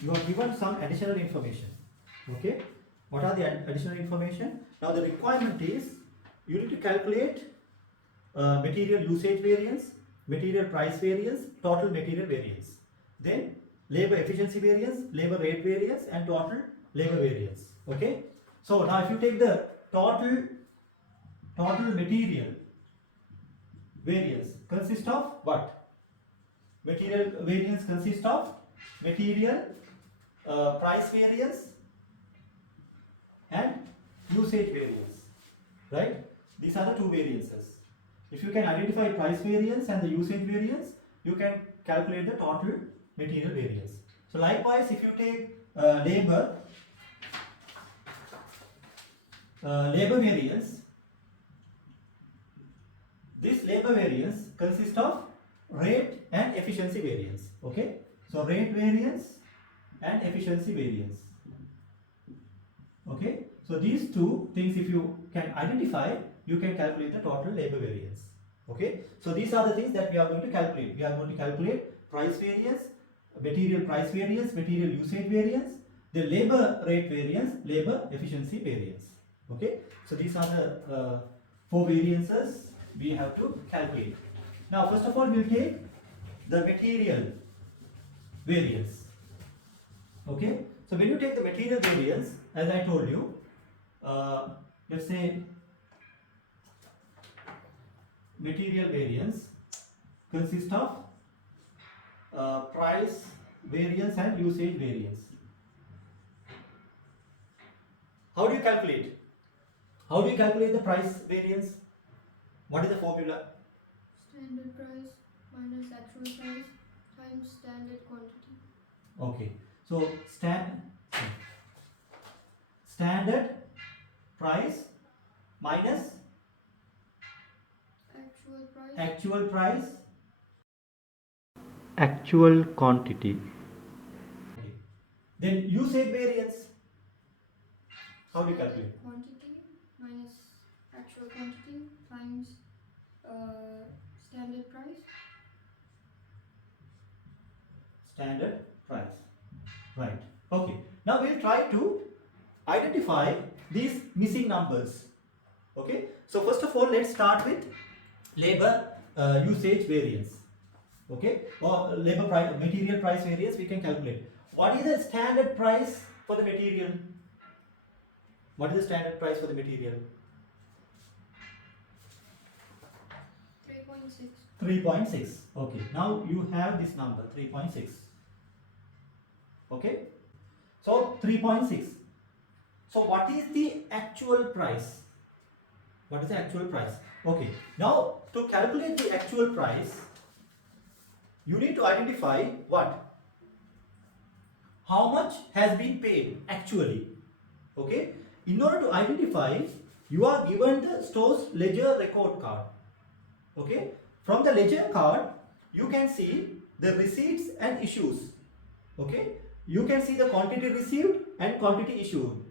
you are given some additional information. Okay, what are the additional information? Now the requirement is you need to calculate material usage variance, material price variance, total material variance, then labor efficiency variance, labor rate variance, and total labor variance. Okay, so now if you take the total material variance consists of what? Material variance consists of material price variance and usage variance, right? These are the two variances. If you can identify price variance and the usage variance, you can calculate the total material variance. So likewise, if you take labor variance, this labor variance consists of rate and efficiency variance. Okay, so rate variance and efficiency variance. Okay, so these two things if you can identify, you can calculate the total labor variance. Okay, so these are the things that we are going to calculate. We are going to calculate price variance, material price variance, material usage variance, the labor rate variance, labor efficiency variance. Okay, so these are the four variances we have to calculate. Now first of all, we'll take the material variance. Okay, so when you take the material variance, as I told you, let's say material variance consists of price variance and usage variance. How do you calculate? How do you calculate the price variance? What is the formula? Standard price minus actual price times standard quantity. Okay, so standard price minus actual price, actual quantity. Okay. Then usage variance. How do you calculate? Quantity minus actual quantity times standard price. Standard price. Right. Okay. Now we'll try to identify these missing numbers. Okay. So first of all, let's start with labor usage variance. Okay. Or labor price, material price variance we can calculate. What is the standard price for the material? What is the standard price for the material? 3.6. 3.6. Okay. Now you have this number 3.6. Okay. So 3.6. So what is the actual price? What is the actual price? Okay. Now to calculate the actual price, you need to identify what? How much has been paid actually. Okay. In order to identify, you are given the store's ledger record card. Okay. From the ledger card, you can see the receipts and issues. Okay. You can see the quantity received and quantity issued.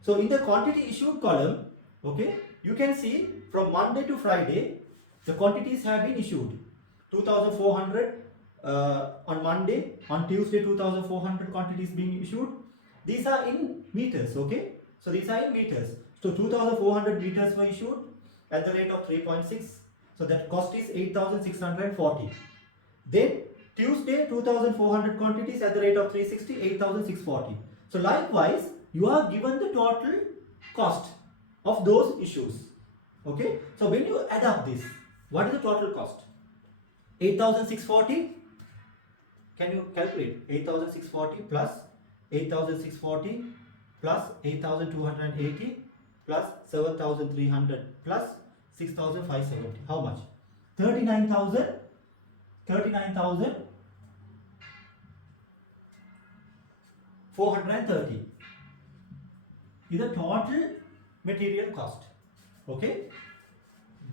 So in the quantity issued column, okay, you can see from Monday to Friday, the quantities have been issued. 2,400 on Monday, on Tuesday 2,400 quantities being issued. These are in meters, okay. So these are in meters. So 2,400 meters were issued at the rate of 3.6. So that cost is 8,640. Then Tuesday 2,400 quantities at the rate of 360, 8,640. So likewise, you are given the total cost of those issues. Okay. So when you add up this, what is the total cost? 8,640. Can you calculate? 8,640 plus 8,640 plus 8,280 plus 7,300 plus 6,570. How much? 39,000. 39,430 is the total material cost. Okay.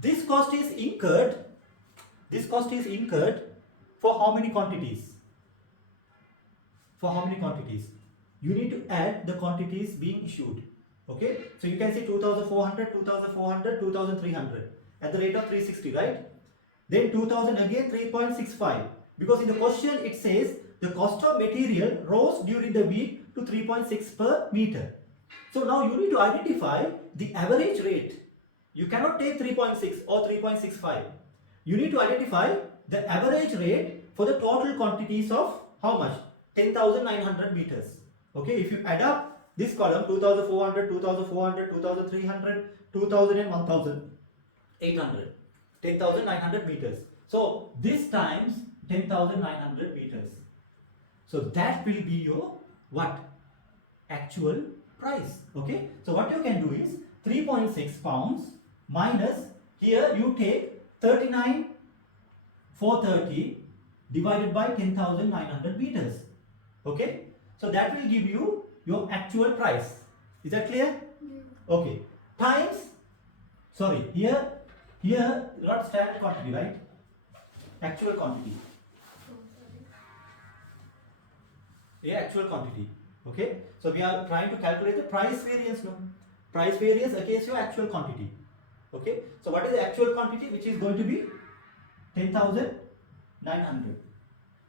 This cost is incurred. This cost is incurred for how many quantities? For how many quantities? You need to add the quantities being issued. Okay. So you can see 2,400, 2,400, 2,300 at the rate of 360, right? Then 2000 again 3.65, because in the question it says the cost of material rose during the week to 3.6 per meter. So now you need to identify the average rate. You cannot take 3.6 or 3.65. You need to identify the average rate for the total quantities of how much? 10,900 meters. Okay, if you add up this column 2,400, 2,400, 2,300, 2,000 and 1,800. 10,900 meters. So this times 10,900 meters. So that will be your what? Actual price. Okay. So what you can do is 3.6 pounds minus, here you take 39,430 divided by 10,900 meters. Okay. So that will give you your actual price. Is that clear? Yeah. Okay. Times, sorry, here not standard quantity, right? Actual quantity. Yeah, actual quantity. Okay. So we are trying to calculate the price variance. No, price variance against your actual quantity. Okay. So what is the actual quantity, which is going to be 10,900?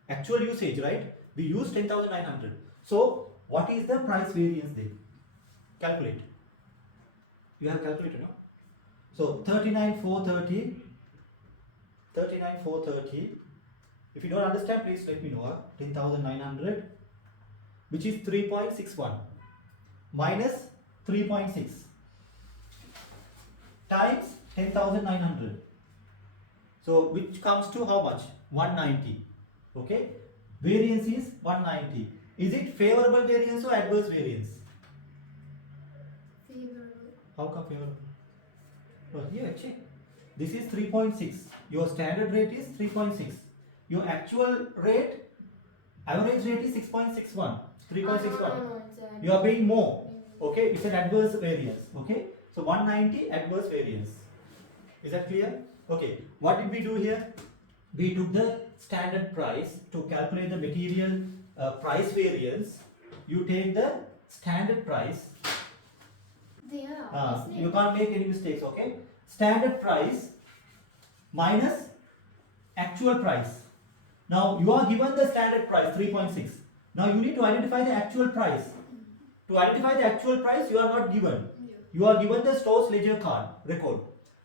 Actual usage, right? We use 10,900. So what is the price variance then? Calculate. You have calculator, no? So 39,430. If you don't understand, please let me know. 10,900, which is 3.61 minus 3.6 times 10,900. So which comes to how much? 190. Okay. Variance is 190. Is it favorable variance or adverse variance? Favorable. How come favorable? Oh, here, check. This is 3.6. Your standard rate is 3.6. Your actual rate, average rate is 6.61. 3.61. No, it's You are paying more. Okay, it's an adverse variance. Okay, so 190 adverse variance. Is that clear? Okay, what did we do here? We took the standard price to calculate the material price variance. You take the standard price. Yeah. You can't make any mistakes. Okay, standard price minus actual price. Now you are given the standard price 3.6. Now you need to identify the actual price. To identify the actual price, you are not given. You are given the store's ledger card record.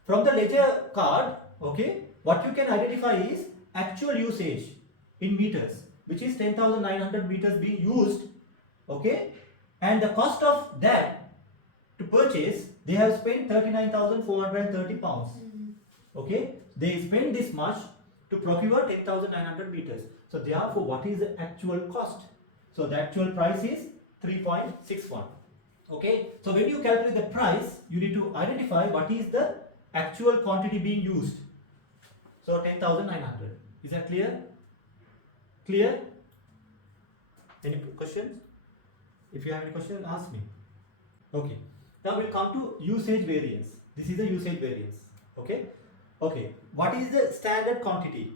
From the ledger card, okay, what you can identify is actual usage in meters, which is 10,900 meters being used, okay, and the cost of that to purchase, they have spent 39,430 pounds. Okay, they spend this much to procure 10,900 meters. So therefore, what is the actual cost? So the actual price is 3.61. Okay, so when you calculate the price, you need to identify what is the actual quantity being used. So 10,900. Is that clear? Clear? Any questions? If you have any questions, ask me. Okay. Now we'll come to usage variance. This is the usage variance. Okay. Okay. What is the standard quantity?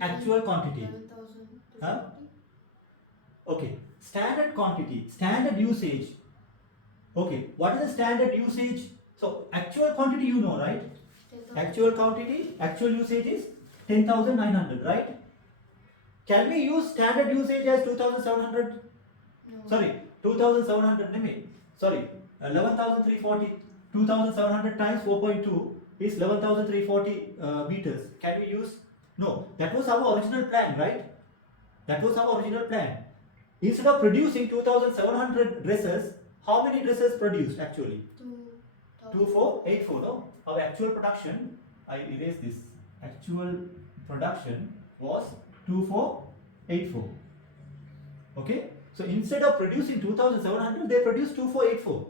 Actual quantity. 11,000. Huh? Okay. Standard quantity. Standard usage. Okay. What is the standard usage? So actual quantity you know, right? 10,000. Actual quantity, actual usage is 10,900, right? Can we use standard usage as 2,700? No. Sorry, 2,700. Sorry, 11,340. 2,700 times 4.2 is 11,340 meters. Can we use? No, that was our original plan, right? That was our original plan. Instead of producing 2,700 dresses, how many dresses produced actually? 2,484. No, our actual production, I erase this. Actual production was 2,484. Okay, so instead of producing 2,700, they produced 2,484.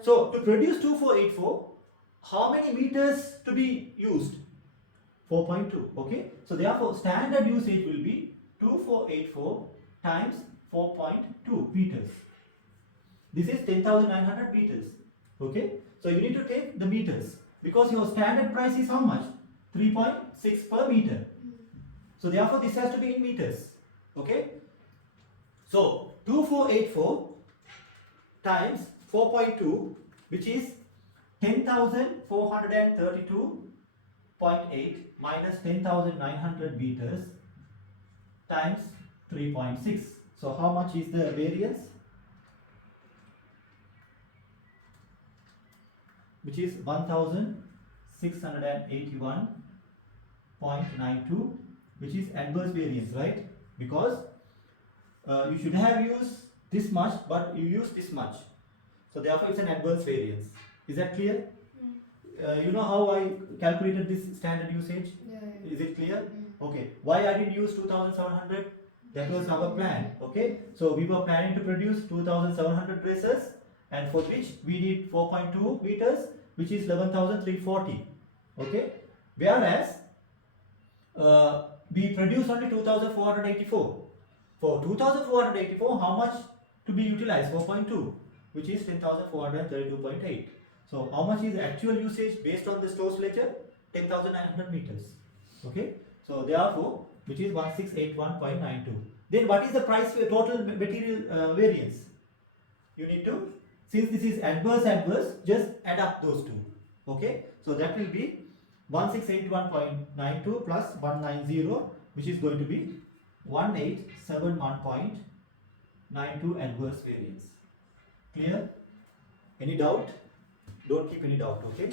So to produce 2,484, how many meters to be used? 4.2. Okay, so therefore standard usage will be 2,484 times 4.2 meters. This is 10,900 meters. Okay, so you need to take the meters because your standard price is how much? 3.6 per meter. So therefore this has to be in meters. Okay, so 2,484 times 4.2, which is 10,432.8 minus 10,900 meters, times 3.6. So how much is the variance? Which is 1681.92, which is adverse variance, right? Because you should have used this much, but you use this much. So therefore it's an adverse variance. Is that clear? You know how I calculated this standard usage? Yeah. Is it clear? Okay. Why I didn't use 2700? That was our plan. Okay. So we were planning to produce 2700 dresses, and for which we need 4.2 meters, which is 11,340. Okay. Whereas we produce only 2484. For 2484, how much to be utilized? 4.2, which is 10,432.8. So how much is the actual usage based on the store's ledger? 10,900 meters. Okay. So therefore, which is 1681.92. Then what is the price for total material variance? You need to, since this is adverse, just add up those two. Okay. So that will be 1681.92 plus 190, which is going to be 1871.92 adverse variance. Clear? Any doubt? Don't keep any doubt, okay?